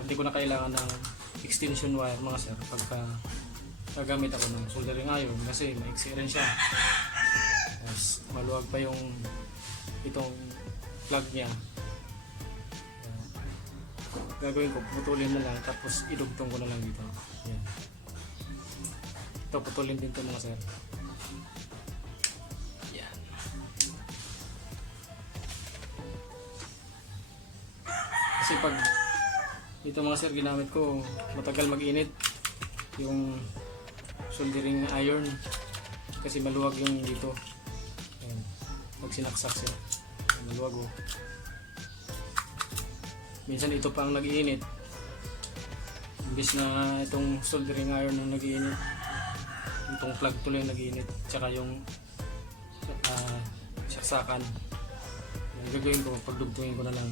hindi ko na kailangan ng extension wire mga sir pagka gagamit ako ng soldering iron kasi maiksi siya. Tapos maluwag pa yung itong plug niya. Kaya, gagawin ko, putulin na lang tapos idugtong ko na lang dito. Yan. Ito, putulin din to mga sir. Kasi pag dito mga sir ginamit ko, matagal mag-init yung soldering iron kasi maluwag yung dito. Ayan. Pag sinaksak ayan, maluwag oh. Minsan ito pa ang nag-iinit. Imbis na itong soldering iron ang nag-iinit. Itong plug tuloy ang nag-iinit. Tsaka yung uh, saksakan. Yung gagawin ko, pagdugtungin ko na lang.